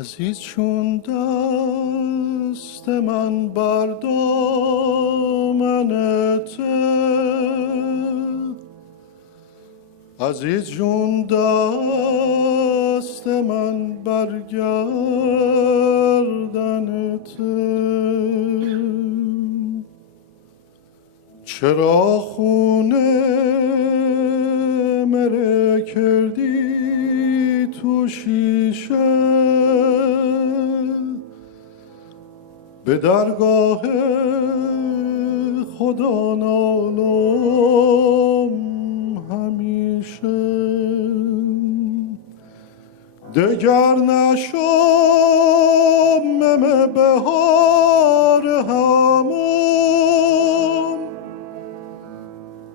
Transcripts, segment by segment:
عزیز چون دست من بر دامنت، عزیز چون دست من بر گردنت، چرا خونه مره کردی تو شیشه، به درگاه خدا نالم همیشه. دگر نشم بهار هموم،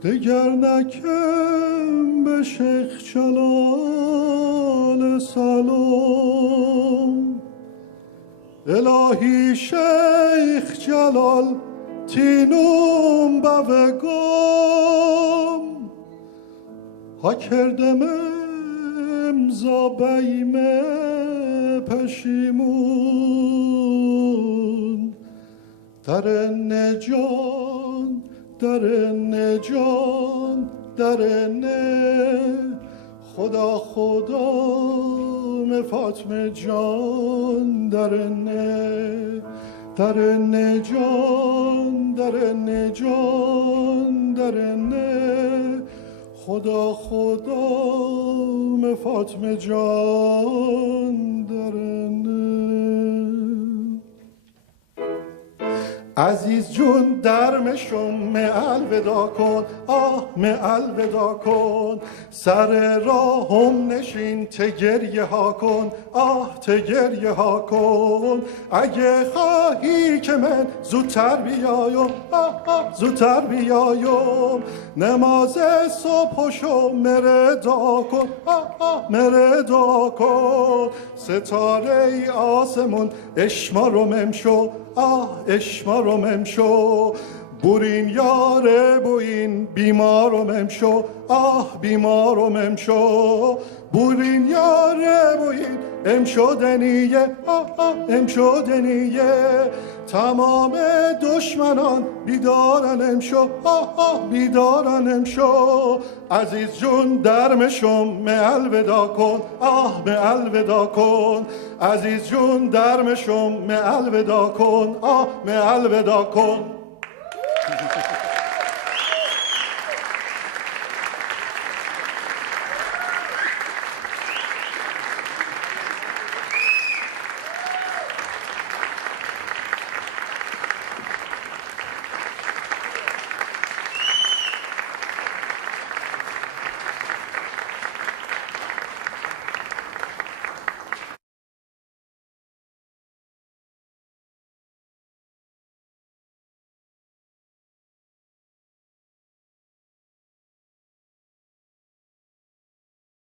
دگر نکم به شیخ جلال سلام. الهی شیخ جلال تینوم بوگم، ها کردم امضا بیمه پشیمون. درن جان درن جان درنه، خدا خدا فاطمه جان درنه. درنه جان درنه جان درنه، خدا خدا فاطمه جان درنه. عزیز جون درمشم الوداع کن، آه الوداع کن. سر راهم نشین ته گریه ها کن، آه ته گریه ها کن. اگه خواهی که من زودتر بیایم، زودتر بیایم. نماز صبح شو مره دعا کن، مره دعا کن. ستاره آسمون اشمارم امشو، اشمارم امشو. برین یاره بوین بیمارم امشو، بیمارم امشو. برین یاره بوین امشو دنیه، امشو دنیه. تمام دشمنان بیدارن امشو، بیدارن امشو. عزیز جون درمشم الوداع کن، الوداع کن. عزیز جون درمشم الوداع کن، الوداع کن.